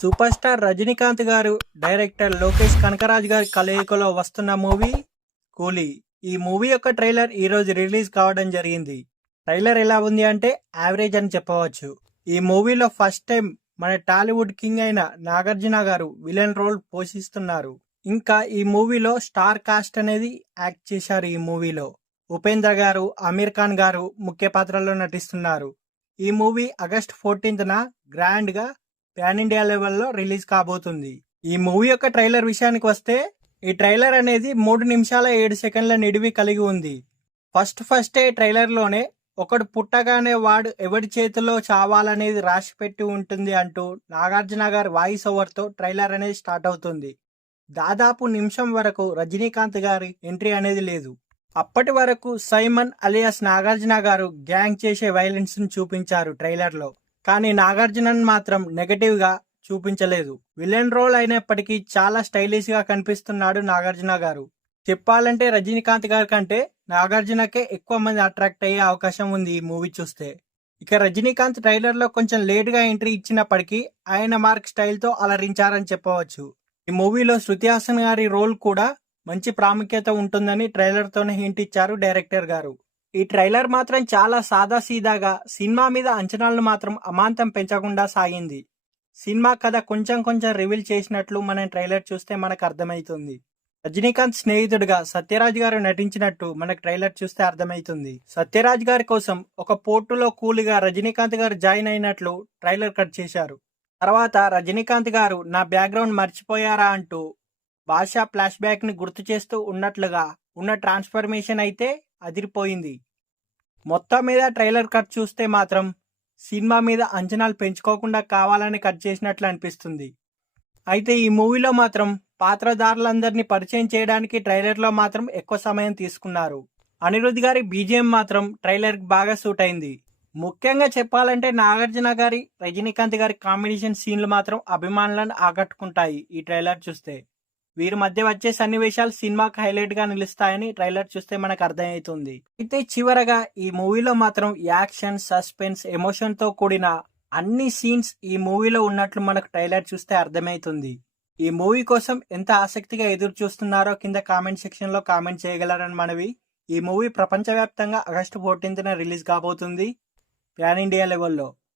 Super star Rajinikanth గారు, director Lokesh Kanagaraj గారి కలయికలో వస్తున్న మూవీ కూలీ. ఈ మూవీ యొక్క ట్రైలర్ ఈ రోజు రిలీజ్ కావడం జరిగింది. ట్రైలర్ ఎలా ఉంది అంటే యావరేజ్ అని చెప్పవచ్చు. ఈ మూవీలో ఫస్ట్ టైం మన టాలీవుడ్ కింగ్ అయిన నాగార్జున గారు విలన్ రోల్ పోషిస్తున్నారు. ఇంకా ఈ మూవీలో స్టార్ కాస్ట్ అనేది యాక్ట్ చేశారు. ఈ మూవీలో ఉపేంద్ర గారు, అమీర్ ఖాన్ గారు ముఖ్య పాత్రల్లో నటిస్తున్నారు. ఈ మూవీ ఆగస్ట్ 14న గ్రాండ్ గా పాన్ ఇండియా లెవెల్లో రిలీజ్ కాబోతుంది. ఈ మూవీ యొక్క ట్రైలర్ విషయానికి వస్తే, ఈ ట్రైలర్ అనేది 3 నిమిషాల 7 సెకండ్ల నిడివి కలిగి ఉంది. ఫస్టే ట్రైలర్ లోనే ఒకడు పుట్టగానే వాడు ఎవడి చేతిలో చావాలనేది రాసి పెట్టి ఉంటుంది అంటూ నాగార్జున గారి వాయిస్ ఓవర్ తో ట్రైలర్ అనేది స్టార్ట్ అవుతుంది. దాదాపు నిమిషం వరకు రజనీకాంత్ గారి ఎంట్రీ అనేది లేదు. అప్పటి వరకు సైమన్ అలియాస్ నాగార్జున గారు గ్యాంగ్ చేసే వైలెన్స్ ను చూపించారు ట్రైలర్ లో. కానీ నాగార్జునన్ మాత్రం నెగటివ్ గా చూపించలేదు. విలన్ రోల్ అయినప్పటికీ చాలా స్టైలిష్ గా కనిపిస్తున్నాడు నాగార్జున గారు. చెప్పాలంటే రజనీకాంత్ గారి కంటే నాగార్జునకే ఎక్కువ మంది అట్రాక్ట్ అయ్యే అవకాశం ఉంది ఈ మూవీ చూస్తే. ఇక రజనీకాంత్ ట్రైలర్ లో కొంచెం లేట్ గా ఎంట్రీ ఇచ్చినప్పటికీ ఆయన మార్క్ స్టైల్ తో అలరించారని చెప్పవచ్చు. ఈ మూవీలో శృతి హాసన్ గారి రోల్ కూడా మంచి ప్రాముఖ్యత ఉంటుందని ట్రైలర్ తోనే హింట్ ఇచ్చారు డైరెక్టర్ గారు. ఈ ట్రైలర్ మాత్రం చాలా సాదా సీదాగా సినిమా మీద అంచనాలను మాత్రం అమాంతం పెంచకుండా సాగింది. సినిమా కథ కొంచెం రివీల్ చేసినట్లు మనం ట్రైలర్ చూస్తే మనకు అర్థమవుతుంది. రజనీకాంత్ స్నేహితుడిగా సత్యరాజ్ గారు నటించినట్టు మనకు ట్రైలర్ చూస్తే అర్థమవుతుంది. సత్యరాజ్ గారి కోసం ఒక పోర్టులో కూలిగా రజనీకాంత్ గారు జాయిన్ అయినట్లు ట్రైలర్ కట్ చేశారు. తర్వాత రజనీకాంత్ గారు నా బ్యాక్గ్రౌండ్ మర్చిపోయారా అంటూ భాషా ఫ్లాష్ బ్యాక్ ని గుర్తు చేస్తూ ఉన్నట్లుగా ఉన్న ట్రాన్స్ఫర్మేషన్ అయితే అదిరిపోయింది. మొత్తం మీద ట్రైలర్ కట్ చూస్తే మాత్రం సినిమా మీద అంచనాలు పెంచుకోకుండా కావాలని కట్ చేసినట్లు అనిపిస్తుంది. అయితే ఈ మూవీలో మాత్రం పాత్రధారులందరినీ పరిచయం చేయడానికి ట్రైలర్ లో మాత్రం ఎక్కువ సమయం తీసుకున్నారు. అనిరుద్ధ్ గారి బీజిఎం మాత్రం ట్రైలర్ కి బాగా సూట్ అయింది. ముఖ్యంగా చెప్పాలంటే నాగార్జున గారి, రజనీకాంత్ గారి కాంబినేషన్ సీన్లు మాత్రం అభిమానులను ఆకట్టుకుంటాయి. ఈ ట్రైలర్ చూస్తే వీరి మధ్య వచ్చే సన్నివేశాలు సినిమాకి హైలైట్ గా నిలుస్తాయని ట్రైలర్ చూస్తే మనకు అర్థమవుతుంది. అయితే చివరగా ఈ మూవీలో మాత్రం యాక్షన్, సస్పెన్స్, ఎమోషన్ తో కూడిన అన్ని సీన్స్ ఈ మూవీలో ఉన్నట్లు మనకు ట్రైలర్ చూస్తే అర్థమవుతుంది. ఈ మూవీ కోసం ఎంత ఆసక్తిగా ఎదురు చూస్తున్నారో కింద కామెంట్ సెక్షన్ లో కామెంట్ చేయగలరని మనవి. ఈ మూవీ ప్రపంచవ్యాప్తంగా ఆగస్టు 14న రిలీజ్ కాబోతుంది పాన్ ఇండియా లెవెల్లో.